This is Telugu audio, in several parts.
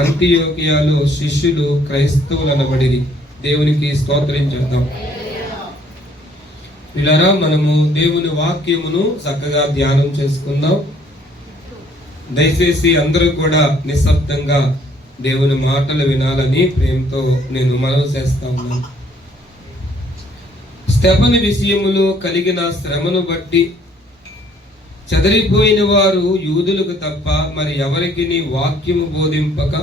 అంతియోకియాలో శిష్యులు క్రైస్తవులనబడిరి. దేవునికి స్తోత్రం చేద్దాం. పిల్లరా, మనము దేవుని వాక్యమును చక్కగా ధ్యానం చేసుకుందాం. దయచేసి అందరూ కూడా నిశ్శబ్దంగా దేవుని మాటలు వినాలని ప్రేమతో నేను మనవి చేస్తా ఉన్నాను. స్తెఫను విషయములో కలిగిన శ్రమను బట్టి చెదరిపోయిన వారు యూదులకు తప్ప మరి ఎవరికి వాక్యము బోధింపక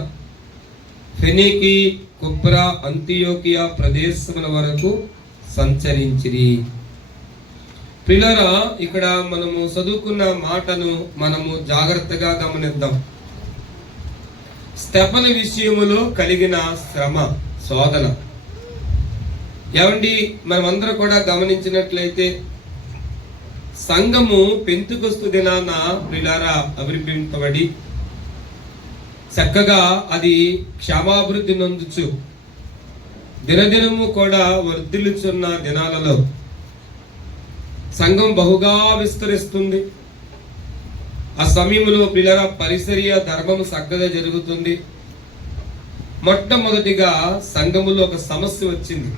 ఫెనీకి, కుప్రా, అంతియోకియా ప్రదేశముల వరకు సంచరించిరి. పిల్లరా, ఇక్కడ మనము చదువుకున్న మాటను మనము జాగ్రత్తగా గమనిద్దాం. స్తెఫను విషయములో కలిగిన శ్రమ, శోధన. ఏమండి, మనమందరం కూడా గమనించినట్లయితే సంఘము పెంతుకొస్తు దినాన పిల్లరా అభివృద్ధింపబడి చక్కగా అది క్షమాభివృద్ధి నొందుచు దినదినము కూడా వర్ధిల్లుచున్న దినాలలో సంఘం బహుగా విస్తరిస్తుంది. ఆ సమయంలో పిల్లల పరిసరీయ ధర్మము చక్కగా జరుగుతుంది. మొట్టమొదటిగా సంఘములో ఒక సమస్య వచ్చింది.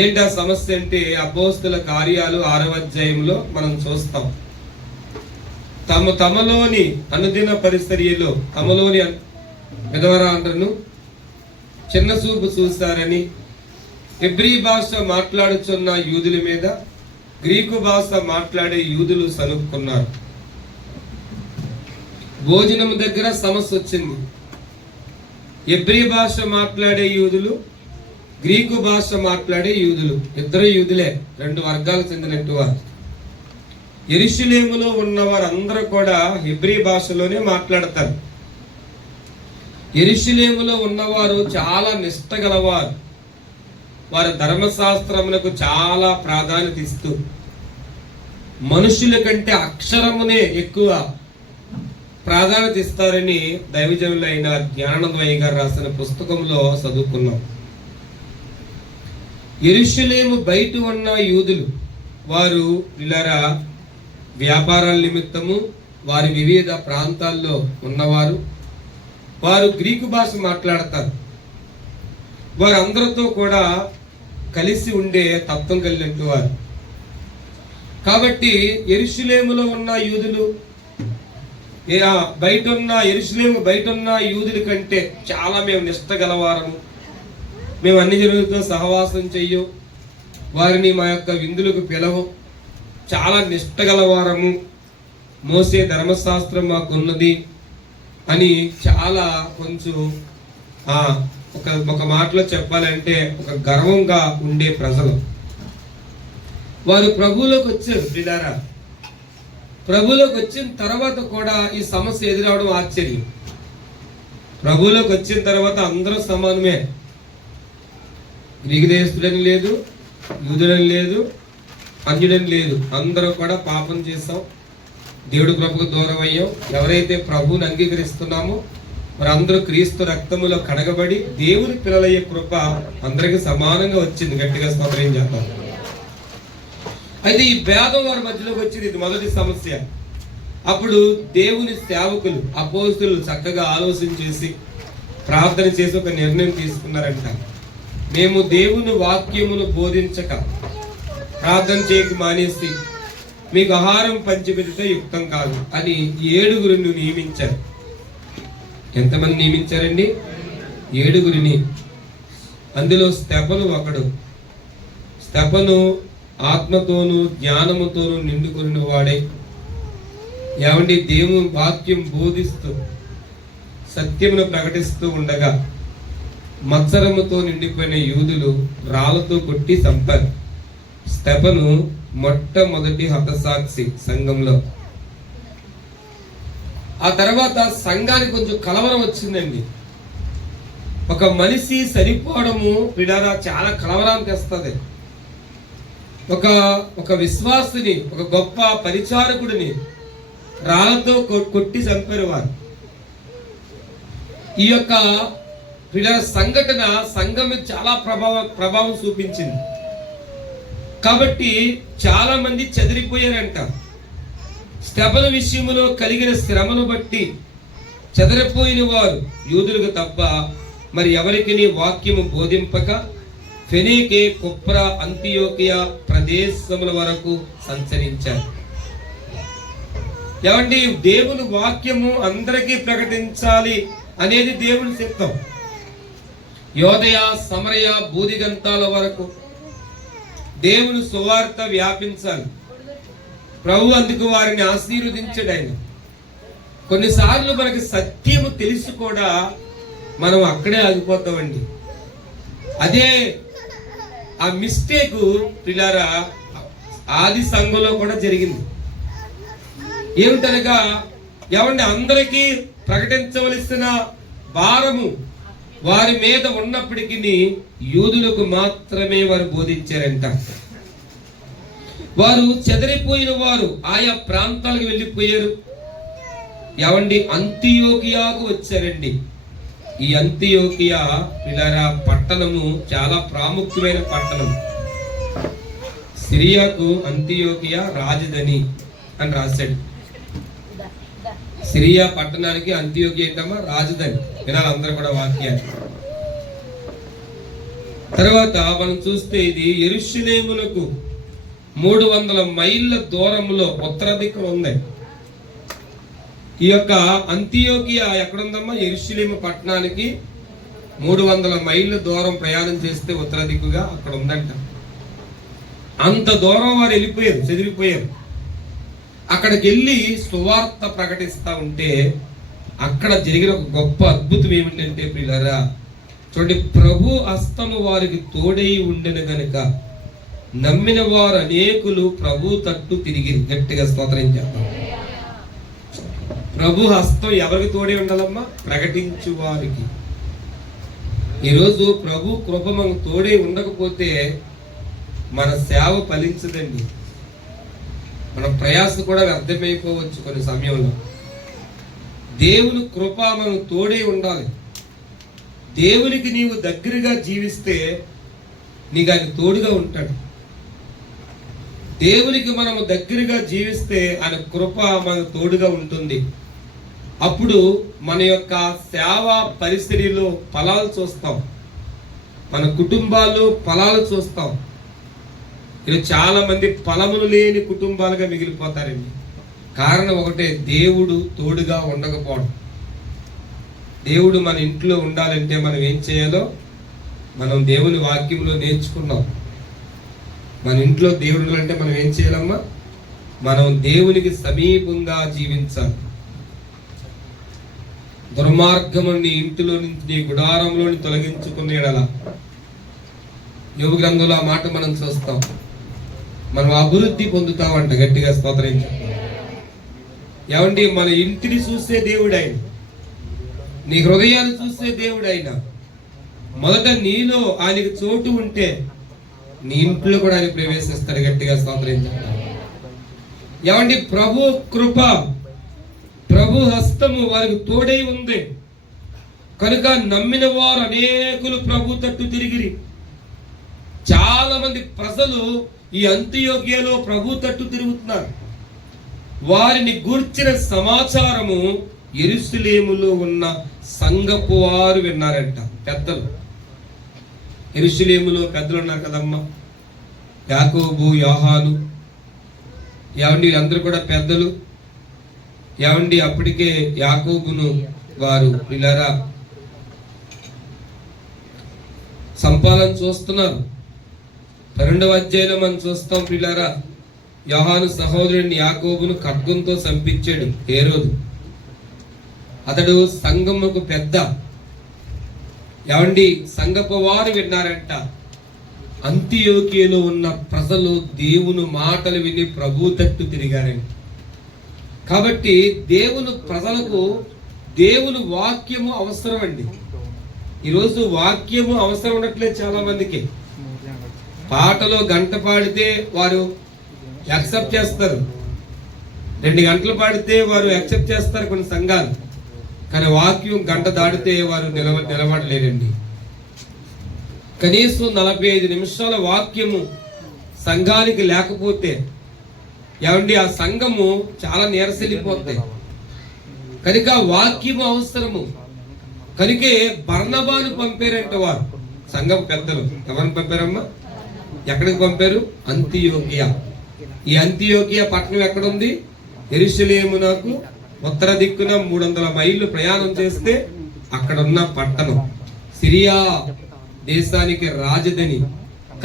ఏంటి ఆ సమస్య అంటే, అపోస్తుల కార్యాలు 6వ అధ్యాయంలో మనం చూస్తాం. తమలోని అనుదిన పరిసర్యలో తమలోని విధవరాండ్రను చిన్న చూపు చూశారని హెబ్రీ భాష మాట్లాడుచున్న యూదుల మీద గ్రీకు భాష మాట్లాడే యూదులు సనుక్కున్నారు. భోజనం దగ్గర సమస్య వచ్చింది. హెబ్రీ భాష మాట్లాడే యూదులు, గ్రీకు భాష మాట్లాడే యూదులు, ఇద్దరు యూదులే, 2 వర్గాలకు చెందినట్టు వారు. యెరూషలేములో ఉన్న వారందరూ కూడా హెబ్రీ భాషలోనే మాట్లాడతారు. యెరూషలేములో ఉన్నవారు చాలా నిష్ఠ గలవారు. వారి ధర్మశాస్త్రములకు చాలా ప్రాధాన్యత ఇస్తూ మనుషుల కంటే అక్షరమునే ఎక్కువ ప్రాధాన్యత ఇస్తారని దైవజనులైన జ్ఞానానందమయ్య గారు రాసిన పుస్తకంలో చదువుకున్నాం. యెరూషలేము బయట ఉన్న యూదులు, వారు పిల్లరా వ్యాపారాల నిమిత్తము వారి వివిధ ప్రాంతాల్లో ఉన్నవారు, వారు గ్రీకు భాష మాట్లాడతారు. వారందరితో కూడా కలిసి ఉండే తత్వం కలిగినట్టు వారు. కాబట్టి యెరూషలేములో ఉన్న యూదులు యెరూషలేము బయట ఉన్న యూదుల కంటే చాలా మేము నిష్ఠ గలవారము, మేము అన్ని జనులతో సహవాసం చెయ్యం, వారిని మా యొక్క విందులకు పిలవం, చాలా నిష్ఠ గలవారము, మోసే ధర్మశాస్త్రం మాకున్నది అని చాలా కొంచెం ఒక మాటలో చెప్పాలంటే ఒక గర్వంగా ఉండే ప్రజలు. వారు ప్రభువులోకి వచ్చారు. పిల్లారా, ప్రభువులోకి వచ్చిన తర్వాత కూడా ఈ సమస్య ఎదురవడం ఆశ్చర్యం. ప్రభువులోకి వచ్చిన తర్వాత అందరూ సమానమే. గ్రీకు దేశస్తుడని లేదు, యూదుడని లేదు, అన్యుడని లేదు. అందరూ కూడా పాపం చేస్తాం, దేవుడి కృపకు దూరం అయ్యాం. ఎవరైతే ప్రభువుని అంగీకరిస్తున్నామో వారందరూ క్రీస్తు రక్తములో కడగబడి దేవుని పిల్లలయ్యే కృప అందరికి సమానంగా వచ్చింది. గట్టిగా స్తోత్రం చేద్దాం. అయితే ఈ భేదం వారి మధ్యలోకి వచ్చింది. ఇది మొదటి సమస్య. అప్పుడు దేవుని సేవకులు, అపోస్తులు చక్కగా ఆలోచన చేసి ప్రార్థన చేసి ఒక నిర్ణయం తీసుకున్నారంట. మేము దేవుని వాక్యమును బోధించక ప్రార్థన చేయక మానేసి మీకు ఆహారం పంచిపెడితే యుక్తం కాదు అని 7గురిని నియమించారు. ఎంతమంది నియమించారండి? 7గురిని. అందులో స్తెఫను ఒకడు. స్తెఫను ఆత్మతోనూ జ్ఞానముతోనూ నిండుకొనిన వాడే. ఏమండి, దేవుని వాక్యం బోధిస్తూ సత్యమును ప్రకటిస్తూ ఉండగా మత్సరముతో నిండిపోయిన యూదులు రాళ్లతో కొట్టి చంపారు. స్తెఫను మొట్టమొదటి హతసాక్షి సంఘంలో. ఆ తర్వాత సంఘానికి కొంచెం కలవరం వచ్చిందండి. ఒక మనిషి సరిపోవడము పిడారా చాలా కలవరాన్ని తెస్తుంది. ఒక విశ్వాసిని, ఒక గొప్ప పరిచారకుడిని రాళ్లతో కొట్టి చంపారు వారు. ఈ యొక్క సంఘటన సంఘం మీద చాలా ప్రభావం చూపించింది. కాబట్టి చాలా మంది చెదిరిపోయారంట. స్తెఫను విషయంలో కలిగిన శ్రమను బట్టి చెదరిపోయిన వారు యూదులకు తప్ప మరి ఎవరికి వాక్యము బోధింపక ఫెనీకే, కుప్ర, అంతియోకియా ప్రదేశముల వరకు సంచరించారు. ఏమండి, దేవుని వాక్యము అందరికీ ప్రకటించాలి అనేది దేవుని చిత్తం. యోదయ, సమరయ, బూదిగంతాల వరకు దేవుని సువార్త వ్యాపించాలి. ప్రభు అందుకు వారిని ఆశీర్వదించాడు. ఆయన కొన్నిసార్లు మనకి సత్యము తెలిసి కూడా మనం అక్కడే ఆగిపోతామండి. అదే ఆ మిస్టేక్ పిల్లారా ఆది సంఘంలో కూడా జరిగింది. ఏమిటనగా ఏమంటే అందరికీ ప్రకటించవలసిన భారము వారి మీద ఉన్నప్పటికీ యూదులకు మాత్రమే వారు బోధించారంట. వారు చెదరిపోయిన వారు ఆయా ప్రాంతాలకు వెళ్ళిపోయారు. ఏమండి, అంతియోకియాకు వచ్చారండి. ఈ అంతియోకియా పిల్లరా పట్టణము చాలా ప్రాముఖ్యమైన పట్టణం. సిరియాకు అంతియోకియా రాజధాని అని రాశాడు. సిరియా పట్టణానికి అంతియోకియా ఏంటమ్మా? రాజధాని. వినాలి అందరూ కూడా వాక్యాలు. తర్వాత మనం చూస్తే ఇది యెరూషలేమునకు 300 మైళ్ళ దూరంలో ఉత్తర దిక్కున ఉంది. ఈ యొక్క అంతియోకియా ఎక్కడుందమ్మా? యెరూషలేము పట్టణానికి 300 మైళ్ళ దూరం ప్రయాణం చేస్తే ఉత్తర దిక్కుగా అక్కడ ఉందంట. అంత దూరం వారు వెళ్ళిపోయారు, చెదిరిపోయారు. అక్కడికి వెళ్ళి సువార్త ప్రకటిస్తా ఉంటే అక్కడ జరిగిన ఒక గొప్ప అద్భుతం ఏమిటంటే పిల్లరా చూడండి, ప్రభు హస్తము వారికి తోడై ఉండెను గనుక నమ్మిన వారు అనేకులు ప్రభు తట్టు తిరిగి. గట్టిగా స్తోత్రం చేద్దాం. ప్రభు హస్తం ఎవరికి తోడే ఉండాలమ్మా? ప్రకటించు వారికి. ఈరోజు ప్రభు కృప మనకు తోడే ఉండకపోతే మన సేవ ఫలించదండి. మన ప్రయాస కూడా వ్యర్థమైపోవచ్చు కొన్ని సమయంలో. దేవుని కృప మనకు తోడే ఉండాలి. దేవునికి నీవు దగ్గరగా జీవిస్తే నీకు ఆయన తోడుగా ఉంటాడు. దేవునికి మనము దగ్గరగా జీవిస్తే ఆయన కృప మనకు తోడుగా ఉంటుంది. అప్పుడు మన యొక్క సేవా పరిస్థితిలో ఫలాలు చూస్తాం, మన కుటుంబాల్లో ఫలాలు చూస్తాం. ఇది చాలా మంది ఫలములు లేని కుటుంబాలుగా మిగిలిపోతారండి. కారణం ఒకటే, దేవుడు తోడుగా ఉండకపోవడం. దేవుడు మన ఇంట్లో ఉండాలంటే మనం ఏం చేయాలో మనం దేవుని వాక్యంలో నేర్చుకున్నాం. మన ఇంట్లో దేవుడు అంటే మనం ఏం చేయాలమ్మా? మనం దేవునికి సమీపంగా జీవించాలి. దుర్మార్గము నీ ఇంటిలో నుంచి, నీ గుడారంలో తొలగించుకునేలా యోబు గ్రంథంలో ఆ మాట మనం చూస్తాం. మనం అభివృద్ధి పొందుతామంట. గట్టిగా స్తోత్రం. ఏమండి, మన ఇంటిని చూసే దేవుడు ఆయన, నీ హృదయాన్ని చూసే దేవుడు ఆయన. మొదట నీలో ఆయనకి చోటు ఉంటే నీ ఇంట్లో కూడా ఆయన ప్రవేశిస్తాడు. గట్టిగా స్తోత్రం. ఏమండి, ప్రభు కృప, ప్రభు హస్తము వారికి తోడై ఉంది కనుక నమ్మిన వారు అనేకులు ప్రభు తట్టు తిరిగిరి. చాలా మంది ప్రజలు ఈ అంతియోకియాలో ప్రభు తట్టు తిరుగుతున్నారు. వారిని గూర్చిన సమాచారము యెరూషలేములో ఉన్న సంఘపు వారు విన్నారంట. పెద్దలు, యెరూషలేములో పెద్దలు ఉన్నారు కదమ్మా, యాకోబు, యోహాను. ఏమండి, వీళ్ళందరూ కూడా పెద్దలు. ఏమండి, అప్పటికే యాకోబును వారు పిల్లరా సంపాదన చూస్తున్నారు. 12వ అధ్యాయంలో మనం చూస్తాం పిల్లరా, యోహాను సహోదరుడిని యాకోబును ఖడ్గంతో చంపించాడు హేరోదు. అతడు సంఘముకు పెద్ద. ఏమండి, సంఘపు వారు విన్నారంట, అంతియోకియలో ఉన్న ప్రజలు దేవుని మాటలు విని ప్రభు తట్టు తిరిగారండి. కాబట్టి దేవుని ప్రజలకు దేవుని వాక్యము అవసరం అండి. ఈరోజు వాక్యము అవసరం ఉండట్లేదు చాలా మందికి. పాటలో గంట పాడితే వారు యాక్సెప్ట్ చేస్తారు, 2 గంటలు పాడితే వారు యాక్సెప్ట్ చేస్తారు కొన్ని సంఘాలు. కానీ వాక్యం గంట దాటితే వారు నిలబడలేరండి. కనీసం 45 నిమిషాల వాక్యము సంఘానికి లేకపోతే ఏమండి, ఆ సంఘము చాలా నీరసిల్లిపోతాయి. కనుక వాక్యము అవసరము. కనుకే బర్నబాను పంపారంట వారు, సంఘం పెద్దలు. ఎవరిని పంపారమ్మా? ఎక్కడికి పంపారు? అంతియోకియా. ఈ అంతియోకియా పట్టణం ఎక్కడుంది? యెరూషలేమునకు ఉత్తర దిక్కున 300 మైళ్ళు ప్రయాణం చేస్తే అక్కడున్న పట్టణం, సిరియా దేశానికి రాజధాని.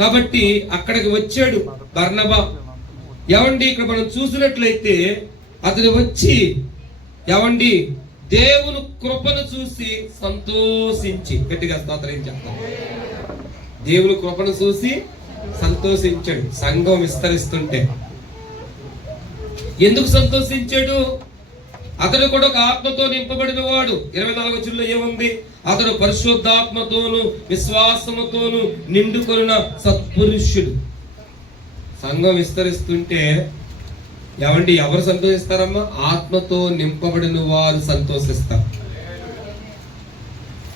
కాబట్టి అక్కడికి వచ్చాడు బర్నబా. ఏమండి, ఇక్కడ మనం చూసినట్లయితే అతను వచ్చి ఏమండి దేవుని కృపను చూసి సంతోషించి, గట్టిగా స్తోత్రం చెప్తాం, దేవుని కృపను చూసి సంతోషించాడు. సంఘం విస్తరిస్తుంటే ఎందుకు సంతోషించాడు? అతడు కూడా ఒక ఆత్మతో నింపబడిన వాడు. 24 వచనంలో ఏముంది? అతడు పరిశుద్ధాత్మతోను విశ్వాసముతోను నిండుకొనిన సత్పురుషుడు. సంఘం విస్తరిస్తుంటే ఏమండి ఎవరు సంతోషిస్తారమ్మా? ఆత్మతో నింపబడిన వారు సంతోషిస్తారు.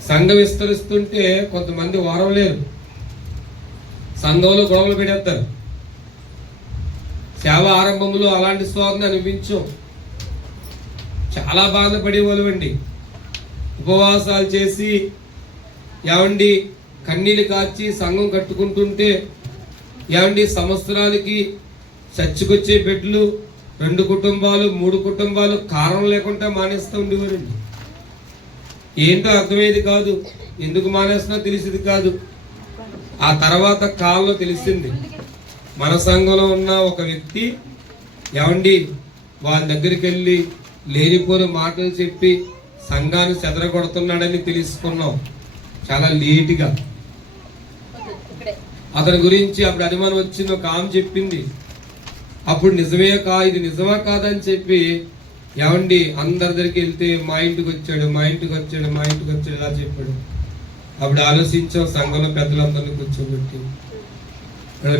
సంఘం విస్తరిస్తుంటే కొంతమంది వారం లేరు, సంఘంలో గొడవలు పెడతారు. సేవ ఆరంభంలో అలాంటి స్వార్థం అనిపించం. చాలా బాధపడేవాళ్ళు అండి. ఉపవాసాలు చేసి ఏమండి కన్నీళ్ళు కార్చి సంఘం కట్టుకుంటుంటే ఏమండి సంవత్సరానికి చర్చికొచ్చే బిడ్డలు 2 కుటుంబాలు 3 కుటుంబాలు కారణం లేకుండా మానేస్తూ ఉండేవారండి. ఏంటో అర్థమయ్యేది కాదు, ఎందుకు మానేస్తున్నా తెలిసేది కాదు. ఆ తర్వాత కాలంలో తెలిసింది. మన సంఘంలో ఉన్న ఒక వ్యక్తి ఏమండి వాళ్ళ దగ్గరికి వెళ్ళి లేనిపోని మాటలు చెప్పి సంఘాన్ని చెదరగొడుతున్నాడని తెలుసుకున్నాం చాలా లేటుగా. అతని గురించి అప్పుడు అనుమానం వచ్చింది. ఒక ఆమె చెప్పింది. అప్పుడు ఇది నిజమా కాదని చెప్పి ఏమండి అందరి దగ్గరికి వెళ్తే మా ఇంటికి వచ్చాడు ఇలా చెప్పాడు. అప్పుడు ఆలోచించాం, సంఘంలో పెద్దలందరినీ కూర్చోబెట్టి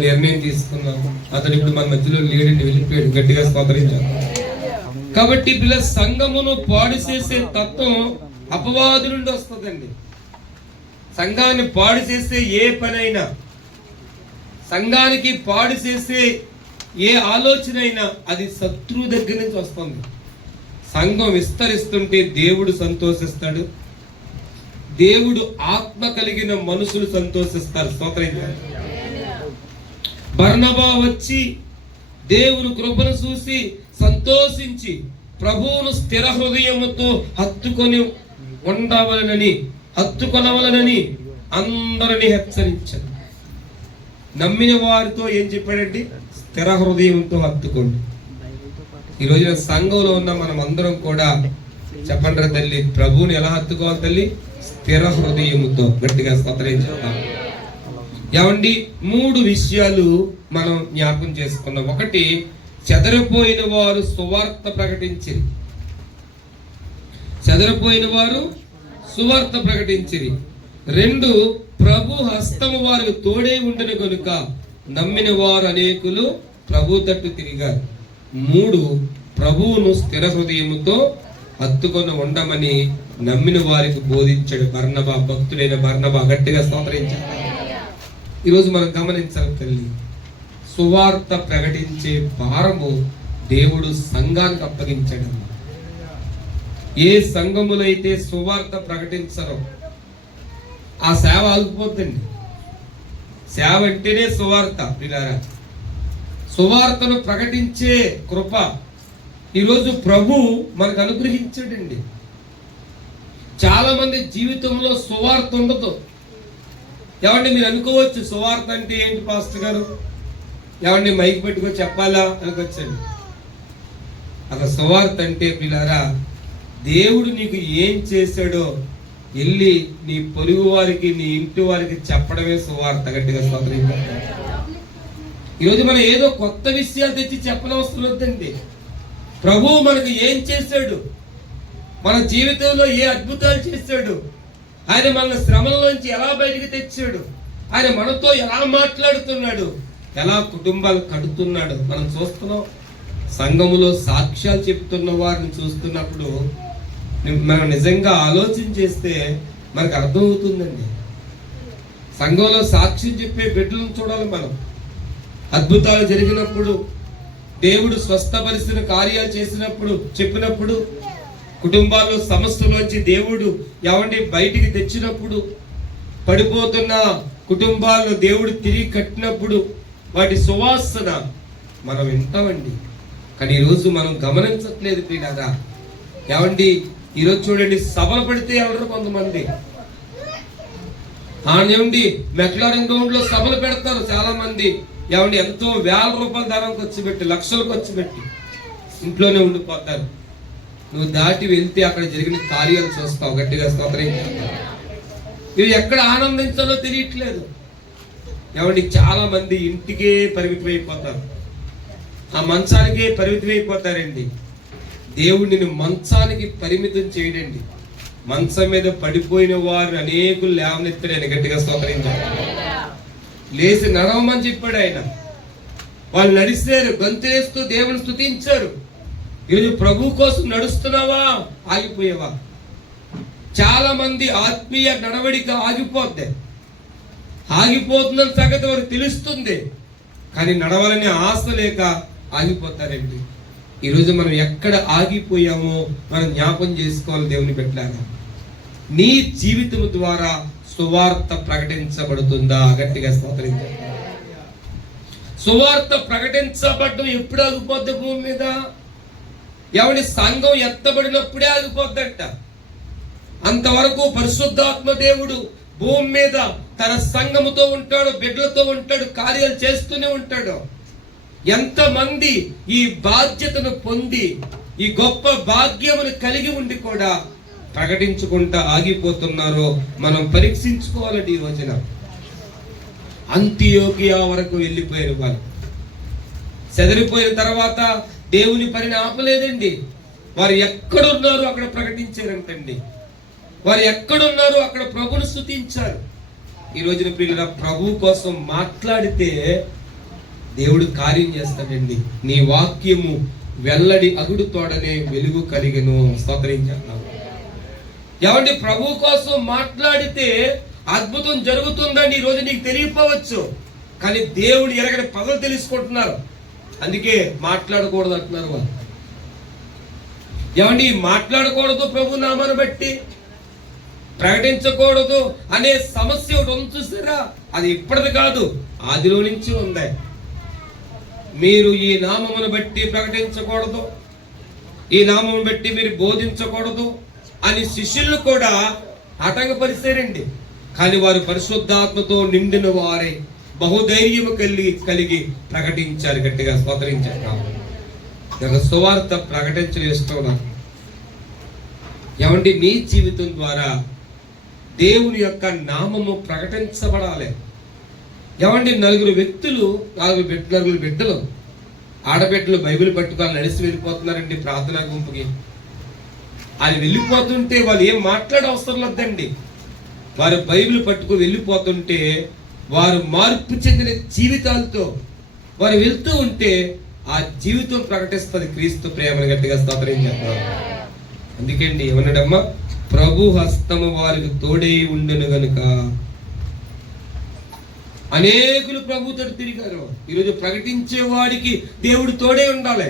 నిర్ణయం తీసుకున్నాము. అతను ఇప్పుడు మన మధ్యలో లేడండి, వెళ్ళిపోయాడు. గట్టిగా స్తోత్రించాం. కాబట్టి పిల్ల సంఘమును పాడు చేసే తత్వం అపవాదు నుండి వస్తుందండి. సంఘాన్ని పాడు చేసే ఏ పనైనా, సంఘానికి పాడు చేసే ఏ ఆలోచన అయినా అది శత్రువు దగ్గర నుంచి వస్తుంది. సంఘం విస్తరిస్తుంటే దేవుడు సంతోషిస్తాడు. దేవుడు ఆత్మ కలిగిన మనుషులు సంతోషిస్తారు. స్తోత్రం. బర్నబా వచ్చి దేవుని కృపను చూసి సంతోషించి ప్రభువును స్థిర హృదయముతో హత్తుకొనవలనని అందరిని హెచ్చరించాడు. నమ్మిన వారితో ఏం చెప్పాడండి? స్థిర హృదయంతో హత్తుకోండి. ఈ రోజున సంఘంలో ఉన్న మనం అందరం కూడా చెప్పండి తల్లి, ప్రభువుని ఎలా హత్తుకోవాలి తల్లి? స్థిర హృదయముతో. గట్టిగా స్తోత్రం చెప్తాం. ఏమండి 3 విషయాలు మనం జ్ఞాపకం చేసుకున్నాం. 1, చెదరిపోయిన వారు సువార్త ప్రకటించిరి. 2, ప్రభు హస్తము వారికి తోడే ఉండను కనుక నమ్మిన వారు అనేకులు ప్రభు తట్టు తిరిగారు. 3, ప్రభువును స్థిర హృదయముతో హత్తుకొని ఉండమని నమ్మిన వారికి బోధించాడు బర్నబా, భక్తుడైన బర్నబా. గట్టిగా స్తోత్రించాడు. ఈరోజు మనం గమనించాలి తల్లి, సువార్త ప్రకటించే భారము దేవుడు సంఘానికి అప్పగించాడు. ఏ సంఘములైతే సువార్త ప్రకటించరో ఆ సేవ ఆగిపోతుంది. సేవ అంటేనే సువార్త. పిల్లారా, సువార్తను ప్రకటించే కృప ఈరోజు ప్రభు మనకు అనుగ్రహించాడండి. చాలా మంది జీవితంలో సువార్త ఉండదు. ఏమండి మీరు అనుకోవచ్చు, సువార్త అంటే ఏంటి పాస్టర్ గారు? ఏమండి మైక్ పెట్టుకొని చెప్పాలా అనుకోవచ్చండి. అసలు సువార్త అంటే పిల్లారా, దేవుడు నీకు ఏం చేశాడో వెళ్ళి నీ పొరుగు వారికి, నీ ఇంటి వారికి చెప్పడమే సువార్త. గట్టిగా స్తోత్రం. ఈరోజు మనం ఏదో కొత్త విషయాలు తెచ్చి చెప్పనవసరం వద్దండి. ప్రభువు మనకు ఏం చేశాడు, మన జీవితంలో ఏ అద్భుతాలు చేశాడు, ఆయన మన శ్రమలోంచి ఎలా బయటికి తెచ్చాడు, ఆయన మనతో ఎలా మాట్లాడుతున్నాడు, ఎలా కుటుంబాలు కడుతున్నాడు మనం చూస్తున్నాం. సంఘములో సాక్ష్యాలు చెప్తున్న వారిని చూస్తున్నప్పుడు మనం నిజంగా ఆలోచన చేస్తే మనకు అర్థమవుతుందండి. సంఘంలో సాక్ష్యం చెప్పే బిడ్డలను చూడాలి మనం. అద్భుతాలు జరిగినప్పుడు, దేవుడు స్వస్థపరిచిన కార్యాలు చేసినప్పుడు, చెప్పినప్పుడు కుటుంబాల్లో సమస్యలోంచి దేవుడు బయటికి తెచ్చినప్పుడు, పడిపోతున్న కుటుంబాలను దేవుడు తిరిగి కట్టినప్పుడు వాటి సువాసన మనం వింటామండి. కానీ ఈరోజు మనం గమనించట్లేదు ప్రియులారా. ఈరోజు చూడండి, సభలు పెడితే ఎవరు కొంతమంది మెక్లారెన్ గ్రౌండ్ లో సభలు పెడతారు చాలా మంది. ఎంతో వేల రూపాయల ధనం ఖర్చు పెట్టి, లక్షలు ఖర్చు పెట్టి ఇంట్లోనే ఉండిపోతారు. నువ్వు దాటి వెళ్తే అక్కడ జరిగిన కార్యాలు చూస్తావు. గట్టిగా స్తోత్రం. ఇవి ఎక్కడ ఆనందించాలో తెలియట్లేదు. చాలా మంది ఇంటికే పరిమితం అయిపోతారు, ఆ మంచానికే పరిమితం అయిపోతారండి. దేవుడిని మంచానికి పరిమితం చేయడండి. మంచం మీద పడిపోయిన వారు అనేకులు లేవనెత్తాడు. గట్టిగా స్తోత్రించారు. లేచి నడవమని చెప్పాడు ఆయన. వాళ్ళు నడిచారు, గంతులేస్తూ దేవుని స్తుతించారు. ఈరోజు ప్రభు కోసం నడుస్తున్నావా, ఆగిపోయావా? చాలా మంది ఆత్మీయ నడవడిక ఆగిపోతుందని సంగతి వారికి తెలుస్తుంది, కానీ నడవాలనే ఆశ లేక ఆగిపోతారండి. ఈరోజు మనం ఎక్కడ ఆగిపోయామో మనం జ్ఞాపం చేసుకోవాలి. దేవుని పెట్టారా, నీ జీవితం ద్వారా సువార్త ప్రకటించబడుతుందా? గట్టిగా స్తోత్రించాలి. సువార్త ప్రకటించబడడం ఎప్పుడు ఆగిపోద్ది భూమి మీద? సంఘం ఎత్తబడినప్పుడే ఆగిపోద్దట. అంతవరకు పరిశుద్ధాత్మ దేవుడు భూమి మీద తన సంఘముతో ఉంటాడు, బిడ్డలతో ఉంటాడు, కార్యాలు చేస్తూనే ఉంటాడు. ఎంతమంది ఈ బాధ్యతను పొంది ఈ గొప్ప భాగ్యమును కలిగి ఉండి కూడా ప్రకటించుకుంటా ఆగిపోతున్నారో మనం పరీక్షించుకోవాలండి. ఈ రోజున అంతియోకియా వరకు వెళ్ళిపోయారు వాళ్ళు. చెదిరిపోయిన తర్వాత దేవుని పనిని ఆపలేదండి. వారు ఎక్కడున్నారో అక్కడ ప్రకటించారంటండి. వారు ఎక్కడున్నారో అక్కడ ప్రభుని స్తుతించారు. ఈ రోజున ప్రియుల ప్రభు కోసం మాట్లాడితే దేవుడు కార్యం చేస్తాడండి. నీ వాక్యము వెల్లడి అగుడు తోడనే వెలుగు కలిగను. స్తోత్రించాను. ప్రభు కోసం మాట్లాడితే అద్భుతం జరుగుతుందని ఈ రోజు నీకు తెలియపోవచ్చు, కానీ దేవుడు ఎరగని పదలు తెలుసుకుంటున్నారు. అందుకే మాట్లాడకూడదు అంటున్నారు వాళ్ళు. మాట్లాడకూడదు, ప్రభు నామాన్ని బట్టి ప్రకటించకూడదు అనే సమస్య ఒకటి ఉంది చూసారా? అది ఇప్పటిది కాదు, ఆదిలో నుంచి ఉంది. మీరు ఈ నామమును బట్టి ప్రకటించకూడదు, ఈ నామమును బట్టి మీరు బోధించకూడదు అని శిష్యులు కూడా ఆటంకపరిచారండి. కానీ వారు పరిశుద్ధాత్మతో నిండిన వారే బహుధైర్యము కలిగి ప్రకటించారు. గట్టిగా స్తోత్రించారు. సువార్త ప్రకటించలేస్తున్నా. నీ జీవితం ద్వారా దేవుని యొక్క నామము ప్రకటించబడాలి. నలుగురు వ్యక్తులు, నలుగురు బిడ్డలు, ఆడబిడ్డలు బైబిల్ పట్టుకొని నడిచి వెళ్ళిపోతున్నారండి ప్రార్థనా గుంపుకి. అది వెళ్ళిపోతుంటే వాళ్ళు ఏం మాట్లాడే అవసరం లేదండి. వారు బైబిల్ పట్టుకు వెళ్ళిపోతుంటే వారు మార్పు చెందిన జీవితాలతో వారు వెళ్తూ ఉంటే ఆ జీవితం ప్రకటిస్తుంది క్రీస్తు ప్రేమను. గట్టిగా స్తోత్రం చేస్తారు. అందుకేండి ఏమన్నాడమ్మా, ప్రభు హస్తము వారికి తోడై ఉండును గనుక. అనేకులు ప్రభుతో తిరిగారు. ఈరోజు ప్రకటించే వాడికి దేవుడు తోడే ఉండాలి,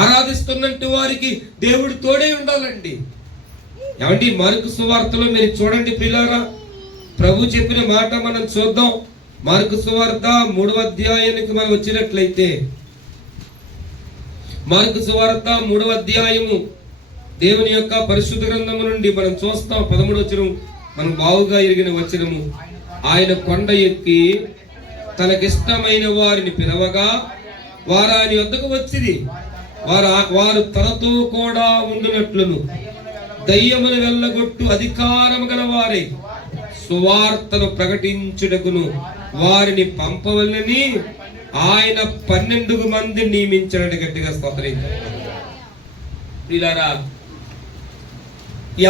ఆరాధిస్తున్నట్టు వారికి దేవుడు తోడే ఉండాలండి. మార్కు సువార్తలో మీరు చూడండి ప్రియులారా, ప్రభు చెప్పిన మాట మనం చూద్దాం. మార్కు సువార్త 3వ అధ్యాయానికి మనం వచ్చినట్లయితే, మార్కు సువార్త 3వ అధ్యాయము దేవుని యొక్క పరిశుద్ధ గ్రంథము నుండి మనం చూస్తాం. 13వ వచనం మనం బావుగా ఎరిగిన వచనము. ఆయన కొండ ఎక్కి తనకిష్టమైన వారిని పిలవగా వారు ఆయన వద్దకు వచ్చిరి. వారు తనతో కూడా ఉండినట్లును దయ్యమును వెళ్ళగొట్టు అధికారము గల వారే సువార్తను ప్రకటించుటకును వారిని పంపవలని ఆయన 12 మంది నియమించాడని. గట్టిగా స్తోత్రించారు.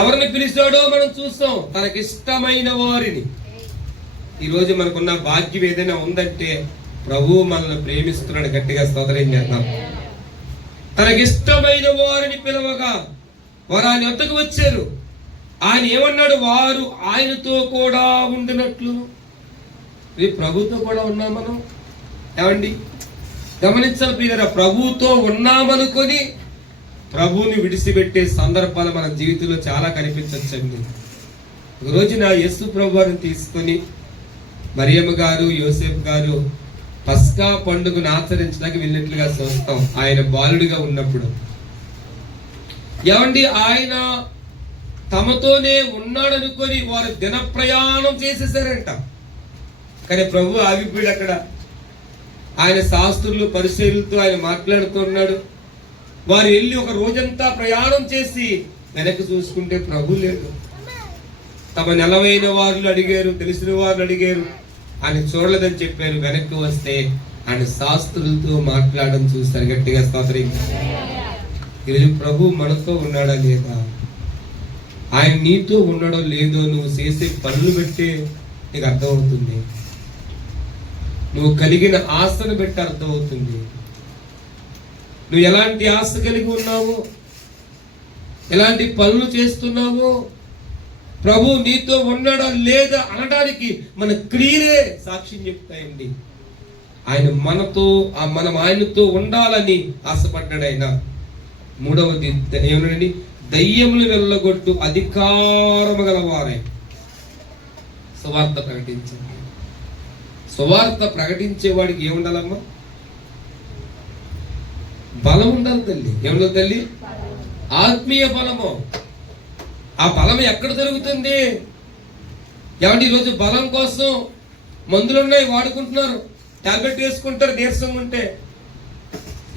ఎవరిని పిలిచాడో మనం చూస్తాం, తనకిష్టమైన వారిని. ఈరోజు మనకున్న భాగ్యం ఏదైనా ఉందంటే ప్రభు మనల్ని ప్రేమిస్తున్నాడు. గట్టిగా స్తోత్రం చేద్దాం. తనకిష్టమైన వారిని పిలవగా వారు ఆయన వద్దకు వచ్చారు. ఆయన ఏమన్నాడు, వారు ఆయనతో కూడా ఉండినట్లు. ప్రభుతో కూడా ఉన్నాం మనం. గమనించాలి ప్రియులారా, ప్రభుతో ఉన్నామనుకొని ప్రభువుని విడిచిపెట్టే సందర్భాలు మన జీవితంలో చాలా కనిపించవచ్చండి. ఒక రోజున యేసు ప్రభువారిని తీసుకొని మరియమ్మ గారు యోసేపు గారు పస్కా పండుగను ఆచరించడానికి వెళ్ళినట్లుగా చూస్తాం. ఆయన బాలుడిగా ఉన్నప్పుడు ఏమండి, ఆయన తమతోనే ఉన్నాడనుకొని వారు దిన ప్రయాణం చేసేసారంట. కానీ ప్రభు ఆగిపోయాడు అక్కడ. ఆయన శాస్త్రులు పరిశీలులతో ఆయన మాట్లాడుతున్నాడు. వారు వెళ్ళి ఒక రోజంతా ప్రయాణం చేసి వెనక్కి చూసుకుంటే ప్రభు లేడు. తమ నెలవైన వారు అడిగారు, తెలిసిన వారు అడిగారు, ఆయన చూడలేదని చెప్పారు. వెనక్కి వస్తే ఆయన శాస్త్రులతో మాట్లాడడం చూస్తారు. గట్టిగా స్తోత్రం. ఈరోజు ప్రభు మనతో ఉన్నాడా లేదా, ఆయన నీతో ఉన్నాడో లేదో నువ్వు చేసే పనులు బట్టే నీకు అర్థమవుతుంది. నువ్వు కలిగిన ఆశను బట్టి అర్థమవుతుంది. నువ్వు ఎలాంటి ఆశ కలిగి ఉన్నావు, ఎలాంటి పనులు చేస్తున్నావు, ప్రభు నీతో ఉన్నాడా లేదా అనడానికి మన క్రియలే సాక్ష్యం చెప్తాయండి. ఆయన మనతో మనం ఆయనతో ఉండాలని ఆశపడ్డాడు ఆయన. మూడవది ఏమనండి, దయ్యములు వెళ్ళగొట్టు అధికారము గలవారే సువార్త ప్రకటించండి. సువార్త ప్రకటించేవాడికి ఏముండాలమ్మా? బలం ఉండాలి తల్లి. ఏముండాలి తల్లి? ఆత్మీయ బలము. ఆ బలం ఎక్కడ దొరుకుతుంది? ఏమంటే ఈరోజు బలం కోసం మందులు ఉన్నాయి, వాడుకుంటున్నారు, టాబ్లెట్ వేసుకుంటారు నీరసంగా ఉంటే.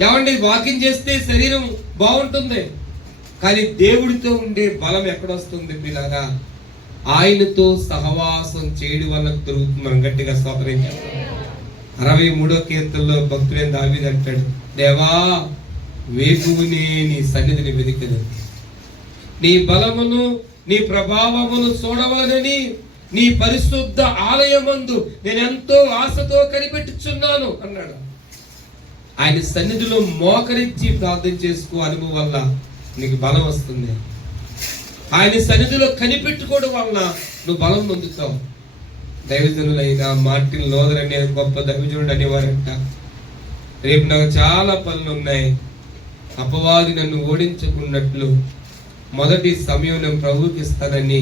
ఏమండి వాకింగ్ చేస్తే శరీరం బాగుంటుంది, కానీ దేవుడితో ఉండే బలం ఎక్కడొస్తుంది పిల్లగా? ఆయనతో సహవాసం చేయడం వల్ల దొరుకుతుంది. మనం గట్టిగా స్తోత్రం చేస్తాం. 63వ కీర్తనలో భక్తుడైన దావీదు అంటాడు, దేవా వేకువనే నీ సన్నిధిని వెదికెదను, నీ బలమును నీ ప్రభావమును చూడవలనని నీ పరిశుద్ధ ఆలయమందు నేను ఎంతో ఆశతో కనిపెట్టుచున్నాను అన్నాడు. ఆయన సన్నిధిలో మోకరించి ప్రార్థన చేసుకో అనుభవం వల్ల నీకు బలం వస్తుంది. ఆయన సన్నిధిలో కనిపెట్టుకోవడం వలన నువ్వు బలం పొందుతావు. దైవజనులైన మార్టిన్ లోదర్ అనే గొప్ప దైవజనుడు అనేవారంట, రేపు నాకు చాలా పనులు ఉన్నాయి, అపవాది నన్ను ఓడించుకున్నట్లు మొదటి సమయం నేను ప్రభువుకి ఇస్తానని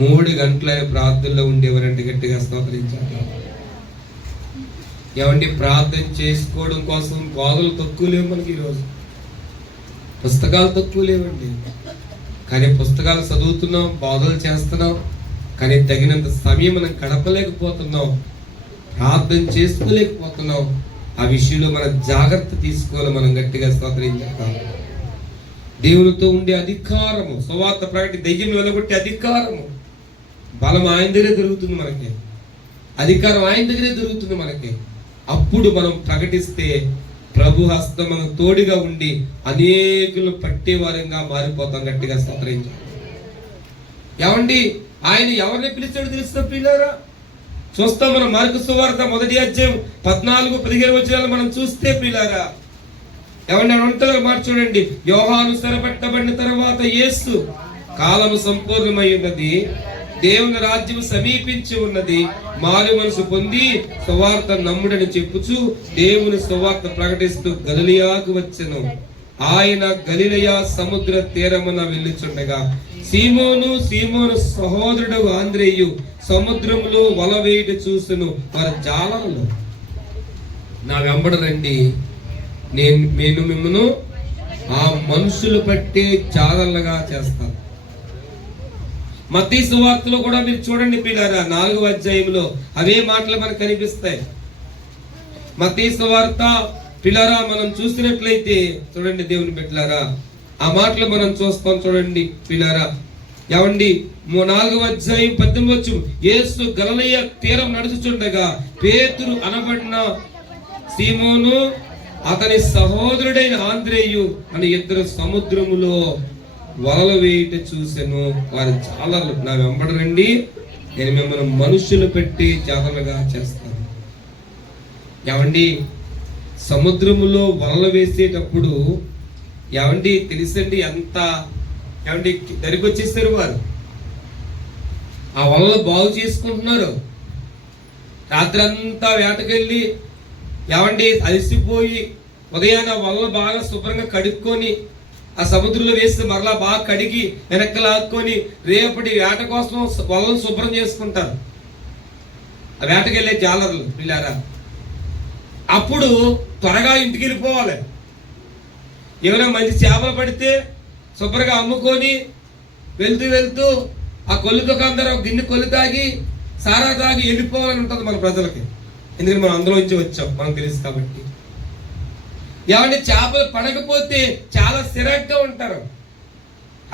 3 గంటల ప్రార్థనలో ఉండేవారంటే. గట్టిగా స్తోత్రించాలి. ఏమండి, ప్రార్థన చేసుకోవడం కోసం బోధలు తక్కువ లేవు మనకి. ఈరోజు పుస్తకాలు తక్కువ లేవండి, కానీ పుస్తకాలు చదువుతున్నాం, బోధలు చేస్తున్నాం, కానీ తగినంత సమయం మనం గడపలేకపోతున్నాం, ప్రార్థన చేసుకోలేకపోతున్నాం. ఆ విషయంలో మనం జాగ్రత్త తీసుకోవాలి. మనం గట్టిగా స్తోత్రించాలి. దేవునితో ఉండే అధికారము, సువార్త ప్రకటి దయ్యం వెళ్ళగొట్టే అధికారము, బలం ఆయన దగ్గరే దొరుకుతుంది మనకి, అధికారం ఆయన దగ్గరే దొరుకుతుంది మనకి. అప్పుడు మనం ప్రకటిస్తే ప్రభు హస్తం మనం తోడుగా ఉండి అనేకులు పట్టేవారంగా మారిపోతాం. గట్టిగా స్తోత్రించాలి. ఏమండి, ఆయన ఎవరిని పిలిచాడు తెలుస్తా పిల్లారా? చూస్తాం మనం మార్కు సువార్త 1వ అధ్యాయం 14-15 వచనాలు మనం చూస్తే పిల్లారా, ఏమంటే అంటారు మాట చూడండి. యోహాను స్థిరపట్టబడిన తర్వాత యేసు, కాలము సంపూర్ణమై ఉన్నది, దేవుని రాజ్యం సమీపించి ఉన్నది, మారు మనసు పొంది సువార్త నమ్ముడని చెప్పుచు దేవుని సువార్త ప్రకటిస్తూ గలిలయకు వచ్చెను. ఆయన గలిలయ సముద్ర తీరమున వెళ్ళుచుండగా సీమోను సహోదరుడు ఆంద్రేయు సముద్రములో వల వేయుట చూసును. వారి జాలములో నా వెంబడ రండి, నేను మిమ్మను ఆ మనుషులు పట్టే జాలలుగా చేస్తాను. మత్తయి సువార్తలో కూడా మీరు చూడండి పిల్లారా, 4వ అధ్యాయంలో అవే మాటలు మనకు కనిపిస్తాయి. మత్తయి సువార్త పిల్లారా మనం చూసినట్లయితే చూడండి దేవుని బిడ్డలారా, ఆ మాటలు మనం చూస్తాం. చూడండి పిల్లారా, ఏమండి 4వ అధ్యాయం 18 వచనం, యేసు గలిలయ తీరం నడుచుచుండగా పేతురు అనబడిన సీమోను అతని సహోదరుడైన ఆంద్రేయు అని 2 సముద్రములో వలలు వేయుట చూసెను. వారి జాలర్లు నా వెంబడి రండి, నేను మిమ్మల్ని మనుషులు పెట్టి జాలలుగా చేస్తాను. ఏమండి, సముద్రములో వలలు వేసేటప్పుడు ఏమండి తెలుసండి ఎంత, ఏమండి దరికి వచ్చేస్తారు వారు, ఆ వలలు బాగు చేసుకుంటున్నారు. రాత్రి అంతా వేటకెళ్ళి ఏమండి అలసిపోయి ఉదయాన్న వలలు బాగా శుభ్రంగా కడుక్కొని ఆ సముద్రంలో వేసి మరలా బాగా కడిగి వెనక్కి లాక్కొని రేపటి వేట కోసం వలను శుభ్రం చేసుకుంటారు, ఆ వేటకెళ్ళే జాలర్లు పిల్లారా. అప్పుడు త్వరగా ఇంటికి వెళ్ళిపోవాలి. ఏమైనా మంచి చేపలు పడితే శుభ్రంగా అమ్ముకొని వెళ్తూ ఆ కొల్లు దుకాణంలో గిన్నె కొల్లు తాగి సారా తాగి వెళ్ళిపోవాలని ఉంటుంది మన ప్రజలకి. ఎందుకంటే మనం అందులో నుంచి వచ్చాం, మనకు తెలుసు కాబట్టి. ఏమంటే చేపలు పడకపోతే చాలా స్థిరంగా ఉంటారు.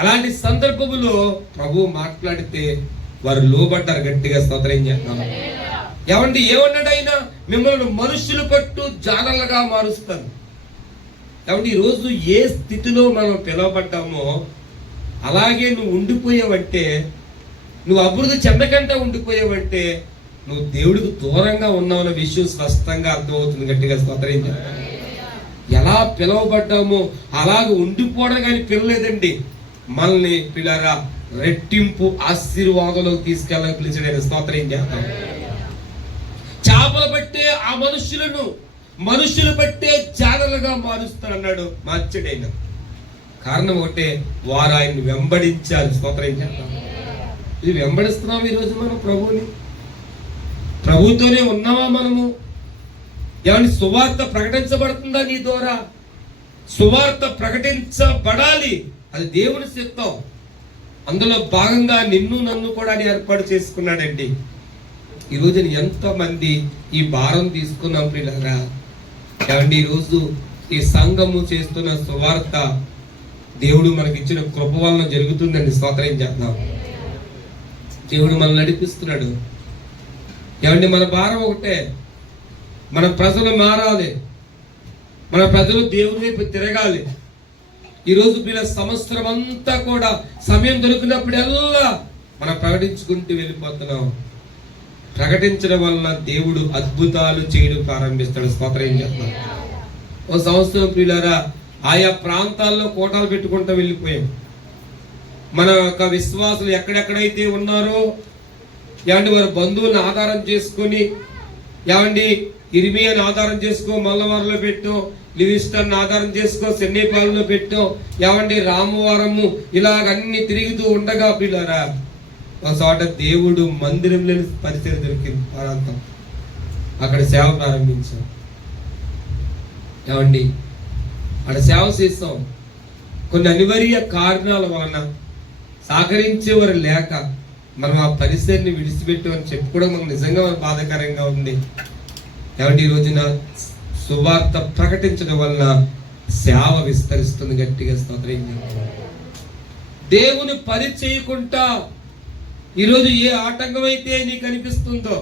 అలాంటి సందర్భములో ప్రభు మాట్లాడితే వారు లోబడ్డారు. గట్టిగా స్తోత్రం చేద్దాం. ఏమంటే ఏమన్నాడు ఆయన? మిమ్మల్ని మనుషులు పట్టు జానలుగా మారుస్తాను. కాబట్టి ఈరోజు ఏ స్థితిలో మనం పిలువబడ్డామో అలాగే నువ్వు ఉండిపోయావంటే, నువ్వు అభివృద్ధి చెందకంటే ఉండిపోయావంటే నువ్వు దేవుడికి దూరంగా ఉన్నావన్న విషయం స్పష్టంగా అర్థమవుతుంది. గట్టిగా స్తోత్రం చేద్దాం. ఎలా పిలువబడ్డామో అలాగ ఉండిపోవడం కానీ పిలవలేదండి. మనల్ని పిల్లరా రెట్టింపు ఆశీర్వాదంలోకి తీసుకెళ్ళాలని పిలిచాడు. స్తోత్రం చేద్దాం. చేపలు పట్టే ఆ మనుషులు పట్టే జానలుగా మారుస్తాడన్నాడు. మార్చడైన కారణం ఒకటే, వారు ఆయన్ని వెంబడించాలి. స్తోత్రం చేద్దాం. ఇది వెంబడిస్తున్నాం ఈరోజు మనం ప్రభువుని. ప్రభుతోనే ఉన్నామా మనము? ఏమని సువార్త ప్రకటించబడుతుందా నీ ద్వారా? సువార్త ప్రకటించబడాలి, అది దేవుని చిత్తం. అందులో భాగంగా నిన్ను నన్ను కూడా ఏర్పాటు చేసుకున్నాడండి. ఈరోజు ఎంతమంది ఈ భారం తీసుకున్నాం పిల్లరా? ఏమండి ఈరోజు ఈ సంఘము చేస్తున్న సువార్త దేవుడు మనకిచ్చిన కృప వలన జరుగుతుందండి. స్తోత్రం చేద్దాం. దేవుడు మనల్ని నడిపిస్తున్నాడు. ఏమండి మన భారం ఒకటే, మన ప్రజలు మారాలి, మన ప్రజలు దేవుని వైపు తిరగాలి. ఈరోజు పిల్లల సంవత్సరం అంతా కూడా సమయం దొరికినప్పుడల్లా మనం ప్రకటించుకుంటూ వెళ్ళిపోతున్నాం. ప్రకటించడం వలన దేవుడు అద్భుతాలు చేయడం ప్రారంభిస్తాడు. స్తోత్రం చేద్దాం. ఓ సంవత్సరం పిల్లరా ఆయా ప్రాంతాల్లో కోటాలు పెట్టుకుంటూ వెళ్ళిపోయాం. మన యొక్క విశ్వాసులు ఎక్కడెక్కడైతే ఉన్నారో ఏమండి వారి బంధువులను ఆధారం చేసుకొని, ఏమండి ఇర్మియాని ఆధారం చేసుకో మల్లవారంలో పెట్టు, లివిస్టన్ ఆధారం చేసుకో చెన్నైపాలెంలో పెట్టు, ఏమండి రామవరము, ఇలాగన్నీ తిరుగుతూ ఉండగా పిల్లరా ఒక చోట దేవుడు మందిరం లేని పరిస్థితి దొరికింది. ప్రాంతం అక్కడ సేవ ప్రారంభించాం. ఏమండి అక్కడ సేవ చేస్తాం. కొన్ని అనివార్య కారణాల వలన సహకరించేవారు లేక మనం ఆ పరిస్థితిని విడిచిపెట్టామని చెప్పుకోవడం మనకు నిజంగా బాధాకరంగా ఉంది. ఏమంటే ఈ రోజున సువార్త ప్రకటించడం వలన సేవ విస్తరిస్తుంది. గట్టిగా స్తోత్రం. దేవుని పని చేయకుండా ఈరోజు ఏ ఆటంకం అయితే నీకు అనిపిస్తుందో,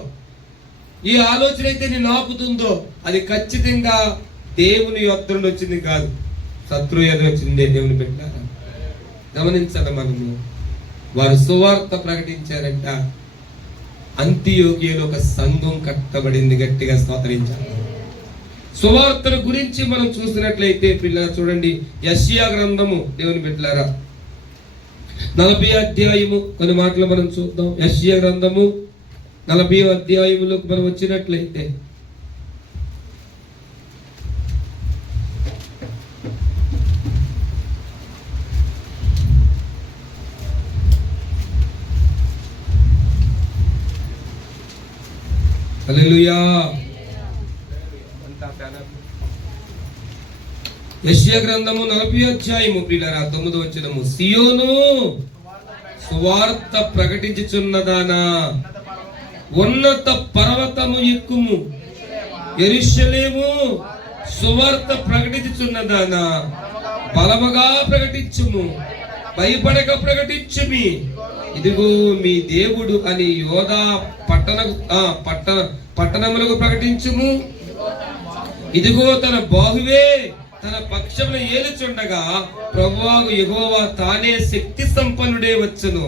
ఏ ఆలోచన అయితే నేను ఆపుతుందో, అది ఖచ్చితంగా దేవుని యొద్ద నుండి వచ్చింది కాదు, శత్రువు ఏదో వచ్చిందే. దేవుని పెట్టారా గమనించాలి మనము. వారు సువార్త ప్రకటించారంట. అంతియోకియలో ఒక సంఘం కట్టబడింది. గట్టిగా స్తోత్రించాలి. సువార్తను గురించి మనం చూసినట్లయితే పిల్లల చూడండి, యెషయా గ్రంథము దేవుని బిడ్డలారా 40వ అధ్యాయము కొన్ని మాటలు మనం చూద్దాం. యెషయా గ్రంథము 40వ అధ్యాయములోకి మనం వచ్చినట్లయితే హల్లెలూయా. యెషయా గ్రంథము 40వ అధ్యాయము ప్రియులారా 9వ వచనము, సియోను సువార్త ప్రకటించుచున్నదానా, ఉన్నత పర్వతము ఎక్కుము, యెరూషలేము సువార్త ప్రకటించుచున్నదానా, బలముగా ప్రకటించుము, భయపడక ప్రకటించుమి, ఇదిగో మీ దేవుడు అని యోధా పట్టణములకు ప్రకటించుము, ఇదిగో తన బాహువే తన పక్షమును ఏలుచుండగా ప్రభువాగు యెహోవా తానే శక్తి సంపన్నుడే వచ్చును,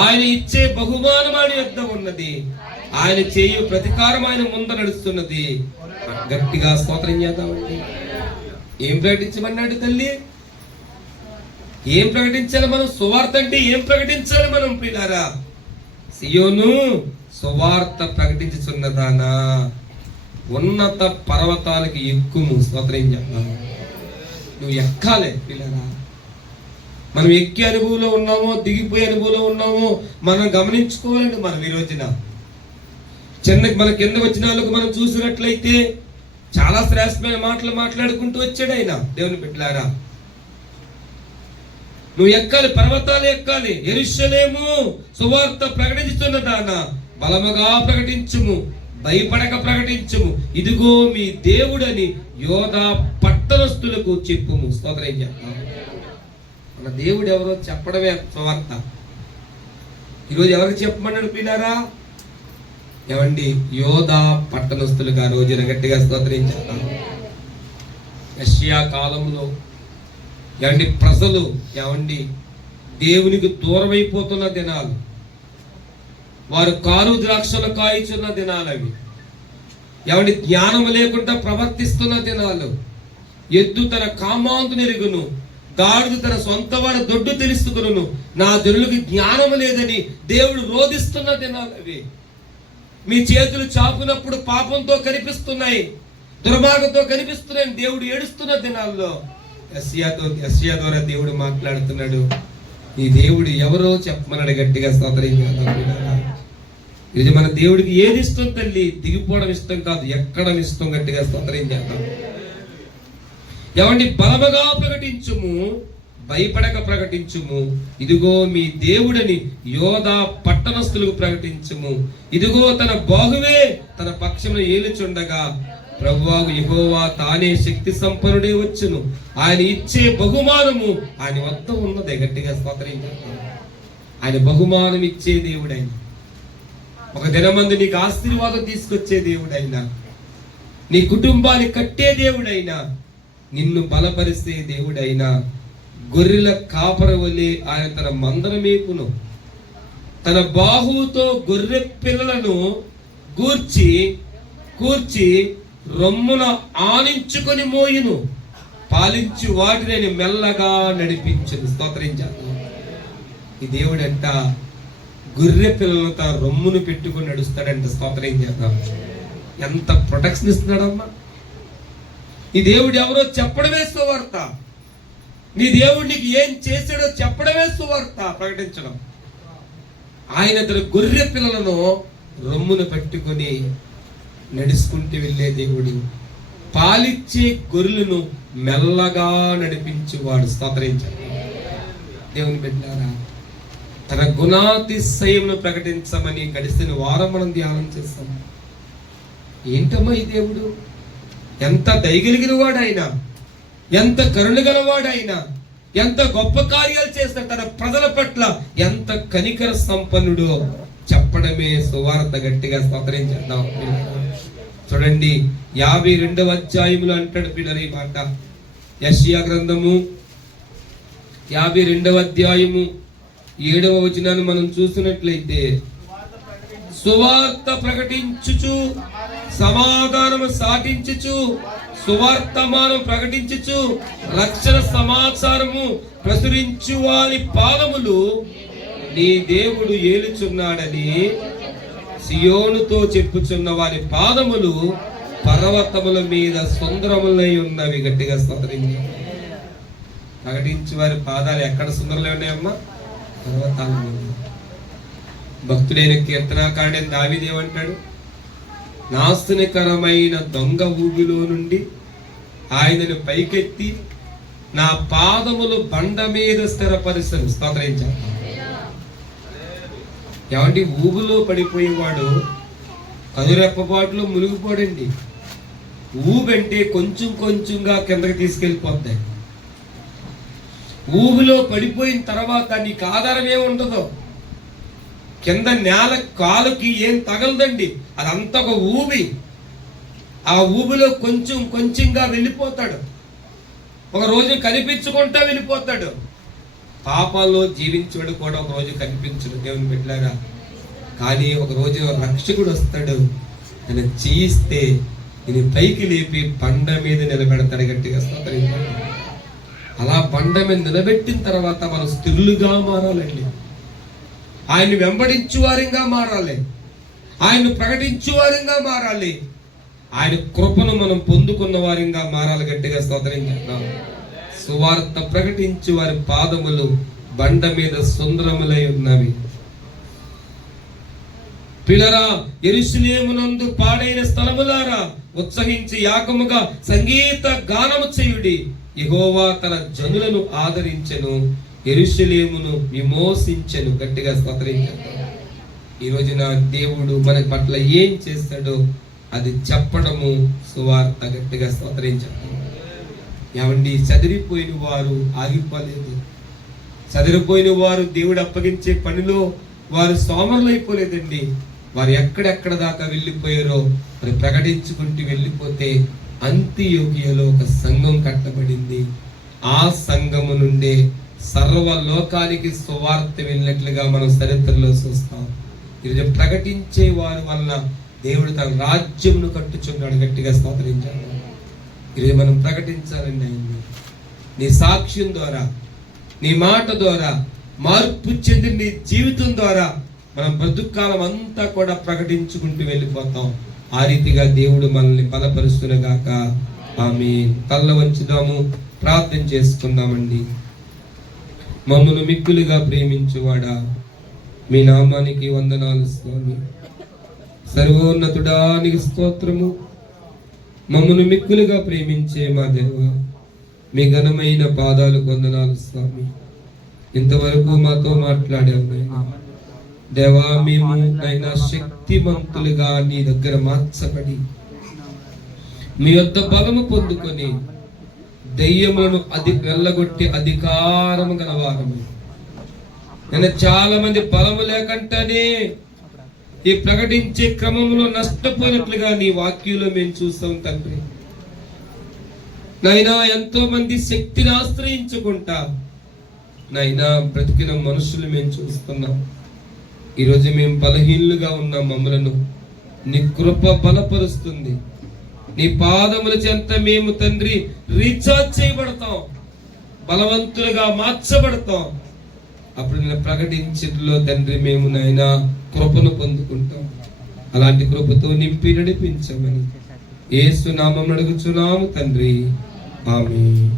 ఆయన ఇచ్చే బహుమానం ఆయన యొద్ద ఉన్నది, ఆయన చేయు ప్రతికారం ఆయన ముందు నడుస్తున్నది. గట్టిగా స్తోత్రం చేద్దామండి. ఏం ప్రకటించమన్నాడు తల్లి? ఏం ప్రకటించాలి మనం? సువార్త అంటే ఏం ప్రకటించాలి మనం పిల్లారా? సియోను సువార్త ప్రకటించుచున్నదానా, ఉన్నత పర్వతాలకు ఎక్కుము. స్తోత్రం చెప్పాలి. నువ్వు ఎక్కాలి పిల్లరా. మనం ఎక్కే అనుభవంలో ఉన్నామో దిగిపోయే అనుభవంలో ఉన్నామో మనం గమనించుకోవాలండి. మనం ఈ రోజున మన కింద వచ్చిన వాళ్ళకు మనం చూసినట్లయితే చాలా శ్రేష్టమైన మాటలు మాట్లాడుకుంటూ వచ్చాడు ఆయన. దేవుని బిడ్డలారా, నువ్వు ఎక్కాలి, పర్వతాలు ఎక్కాలి. యెరూషలేము సువార్త ప్రకటిస్తున్నదాన బలముగా ప్రకటించుము, భయపడక ప్రకటించుము, ఇదిగో మీ దేవుడని యోధా పట్టణస్థులకు చెప్పుము. స్తోత్రం చెప్తాం. మన దేవుడు ఎవరో చెప్పడమే సువార్త. ఈరోజు ఎవరికి చెప్పమన్నాడు పిల్లారా? ఏమండి, యోధా పట్టణస్థులుగా రోజున గట్టిగా స్తోత్రం చెప్తాం. యెషయా కాలంలో ఏమండి ప్రజలు ఏమండి దేవునికి దూరమైపోతున్న దినాలు, వారు కారు ద్రాక్షలు కాయిచున్న దినాలు అవి. ఏమండి జ్ఞానం లేకుండా ప్రవర్తిస్తున్న దినాలు. ఎద్దు తన కామాంతు నెరుగును, గాడిద తన సొంత వారి దొడ్డు తెలుసుకును, నా జనులకు జ్ఞానం లేదని దేవుడు రోధిస్తున్న దినాలు అవి. మీ చేతులు చాపునప్పుడు పాపంతో కనిపిస్తున్నాయి, దుర్మార్గంతో కనిపిస్తున్నాయి, దేవుడు ఏడుస్తున్న దినాల్లో యెషయా ద్వారా దేవుడు మాట్లాడుతున్నాడు. ఈ దేవుడు ఎవరో చెప్పమన్నాడు. గట్టిగా స్తోత్రం చేద్దాం. ఇది మన దేవుడికి ఏది ఇష్టం తల్లి? దిగిపోవడం ఇష్టం కాదు, ఎక్కడం ఇష్టం. గట్టిగా స్తోత్రం చేద్దాం. ఏమండి, బలముగా ప్రకటించుము, భయపడక ప్రకటించుము, ఇదిగో మీ దేవుడని యోధా పట్టణస్థులకు ప్రకటించుము, ఇదిగో తన బాహువే తన పక్షమును ఏలుచుండగా ప్రభువాగు యెహోవా తానే శక్తి సంపన్నుడే వచ్చును, ఆయన ఇచ్చే బహుమానము ఆయన వద్ద ఉన్నదే. గట్టిగా స్తోత్రం చేద్దాం. ఆయన బహుమానం ఇచ్చే దేవుడైన, ఒక దినమందు నీకు ఆశీర్వాదం తీసుకొచ్చే దేవుడైనా, నీ కుటుంబాన్ని కట్టే దేవుడైనా, నిన్ను బలపరిస్తే దేవుడైనా, గొర్రెల కాపర వలె ఆయన తన మందర మేపును, తన బాహువుతో గొర్రె పిల్లలను కూర్చి రొమ్మున ఆనించుకొని మోయును, పాలించి వాటిని మెల్లగా నడిపించును. స్తోత్రించాను. ఈ దేవుడంట గొర్రె పిల్లలను తన రొమ్మును పెట్టుకుని నడుస్తాడంట. స్తోత్రం చేద్దాం. ఎంత ప్రొటెక్షన్ ఇస్తున్నాడమ్మా. ఈ దేవుడు ఎవరో చెప్పడమే సువార్త. నీ దేవుడు నీకు ఏం చేశాడో చెప్పడమే సువార్త, ప్రకటించడం. ఆయన తన గొర్రె పిల్లలను రొమ్మును పెట్టుకొని నడుచుకుంటూ వెళ్ళే దేవుడు, పాలిచ్చే గొర్రెలను మెల్లగా నడిపించేవాడు. స్తోత్రించాడు. దేవుని బిడ్డలారా, తన గుణాతిశయమును ప్రకటించమని గడిచిన వారం మనం ధ్యానం చేస్తాం. ఏంటమ్మా ఈ దేవుడు? ఎంత దయగలిగిన వాడైనా, ఎంత కరుణ గలవాడైనా, ఎంత గొప్ప కార్యాలు చేస్తాడు తన ప్రజల పట్ల, ఎంత కనికర సంపన్నుడో చెప్పడమే సువార్త. గట్టిగా స్తోత్రం చేద్దాం. చూడండి, 52వ అధ్యాయములో అంటాడు పిల్లలు ఈ మాట. యెషయా గ్రంథము 52వ అధ్యాయము 7వ వచనాన్ని మనం చూసినట్లయితే, సువార్త ప్రకటించుచు సమాధానము సాటించుచు, సువార్తమానం ప్రకటించుచు రక్షణ సమాచారము ప్రచురించు వారి పాదములు నీ దేవుడు ఏలుచున్నాడని సియోనుతో చెప్పుచున్న వారి పాదములు పర్వతముల మీద సుందరములై ఉన్నవి. గట్టిగా స్తోత్రించు. ప్రకటించు వారి పాదాలు ఎక్కడ సుందరలై ఉన్నాయమ్మా? పర్వతాల మీద. భక్తుడైన కీర్తనాకారుడైన దావీదు ఏమంటాడు? నాశనకరమైన దొంగ ఊబిలో నుండి ఆయనను పైకెత్తి నా పాదములు బండ మీద స్థిరపరిస్తాను. స్తోత్రించాను. ఏమంటే ఊబిలో పడిపోయేవాడు కనురెప్పపాటులో మునిగిపోడండి. ఊబంటే కొంచెం కొంచెంగా కిందకి తీసుకెళ్ళిపోతాయి. ఊబిలో పడిపోయిన తర్వాత నీకు ఆధారం ఏముంటుందో, కింద నేల కాలుకి ఏం తగలదండి, అదంతా ఒక ఊబి. ఆ ఊబిలో కొంచెం కొంచెంగా వెళ్ళిపోతాడు. ఒక రోజు కనిపించుకుంటా వెళ్ళిపోతాడు. పాపాల్లో జీవించాడు కూడా ఒక రోజు కనిపించడు. దేవుని బిడ్డలారా, కానీ ఒక రోజు రక్షకుడు వస్తాడు. ఆయన చేయిస్తే ఇది పైకి లేపి బండ మీద నిలబెడతాడు. గట్టిగా స్తోత్రించాడు. అలా బండ మీద నిలబెట్టిన తర్వాత మనం స్థిరులుగా మారాలండి. ఆయన్ని వెంబడించు వారిగా మారాలి, ఆయన్ని ప్రకటించు వారిగా మారాలి, ఆయన కృపను మనం పొందుకున్న వారిగా మారాలి. గట్టిగా స్తోత్రం చేద్దాం. సువార్త ప్రకటించి వారి పాదములు బండ మీద సుందరములై ఉన్నవి. పిల్లరా, యెరూషలేమునందు పాడైన స్థలములారా, ఉత్సహించి యాగముగా సంగీత గానము చేయుడి. యెహోవా తన జనులను ఆదరించెను, యెరూషలేమును విమోసించెను. గట్టిగా స్తోత్రించండి. ఈ రోజున దేవుడు మన పట్ల ఏం చేస్తాడో అది చెప్పడము సువార్త. గట్టిగా స్తోత్రించండి. ఏమండి, చదిరిపోయిన వారు ఆగిపోలేదు. చదిరిపోయిన వారు దేవుడు అప్పగించే పనిలో వారు సోమరులు అయిపోలేదండి. వారు ఎక్కడెక్కడ దాకా వెళ్ళిపోయారో మరి ప్రకటించుకుంటూ వెళ్ళిపోతే అంత్యోకియలో ఒక సంఘం కట్టబడింది. ఆ సంఘము నుండే సర్వలోకానికి సువార్త వెళ్ళినట్లుగా మనం చరిత్రలో చూస్తాం. ఈరోజు ప్రకటించే వారి వలన దేవుడు తన రాజ్యమును కట్టుచున్నాడు. గట్టిగా స్తోత్రించాలి. ఈరోజు మనం ప్రకటించాలండి ఆయన్ని. నీ సాక్ష్యం ద్వారా, నీ మాట ద్వారా, మార్పు చెందిన నీ జీవితం ద్వారా మనం బ్రతుకాలం అంతా కూడా ప్రకటించుకుంటూ వెళ్ళిపోతాం. ఆ రీతిగా దేవుడు మనల్ని బలపరుస్తున్నగాక. ఆమేన్. తల్ల వంచుదాము, ప్రార్థన చేసుకుందామండి. మమ్మల్ని మిక్కులుగా ప్రేమించువాడా, మీ నామానికి వందనాలు స్వామి. సర్వోన్నతుడానికి స్తోత్రము. మమ్మల్ని మిక్కులుగా ప్రేమించే మా దేవ, మీ ఘనమైన పాదాలకు వందనాలు స్వామి. ఇంతవరకు మాతో మాట్లాడాము దేవా. మేము నైనా శక్తిమంతులుగా నీ దగ్గర మార్చబడి మీ యొద్ద బలము పొందుకొని దెయ్యములను వెళ్ళగొట్టి అధికారము గలవారము. నేను చాలా మంది బలము లేకంటేనే ఈ ప్రకటించే క్రమంలో నష్టపోయినట్లుగా నీ వాక్యంలో మేము చూస్తాం తండ్రి. నైనా ఎంతో మంది శక్తిని ఆశ్రయించుకుంటా నైనా బ్రతికిన మనుషులు మేము చూస్తున్నాం. ఈరోజు మేము బలహీనులుగా ఉన్న మమ్మలను నీ కృప బలపరుస్తుంది. నీ పాదముల చెంత మేము తండ్రి రీఛార్జ్ చేయబడతాం, బలవంతులుగా మార్చబడతాం. అప్పుడు నేను ప్రకటించడంలో తండ్రి మేము నాయనా కృపను పొందుకుంటాం. అలాంటి కృపతో నింపి నడిపించమని యేసు నామమున అడుగుచున్నాము తండ్రి. ఆమేన్.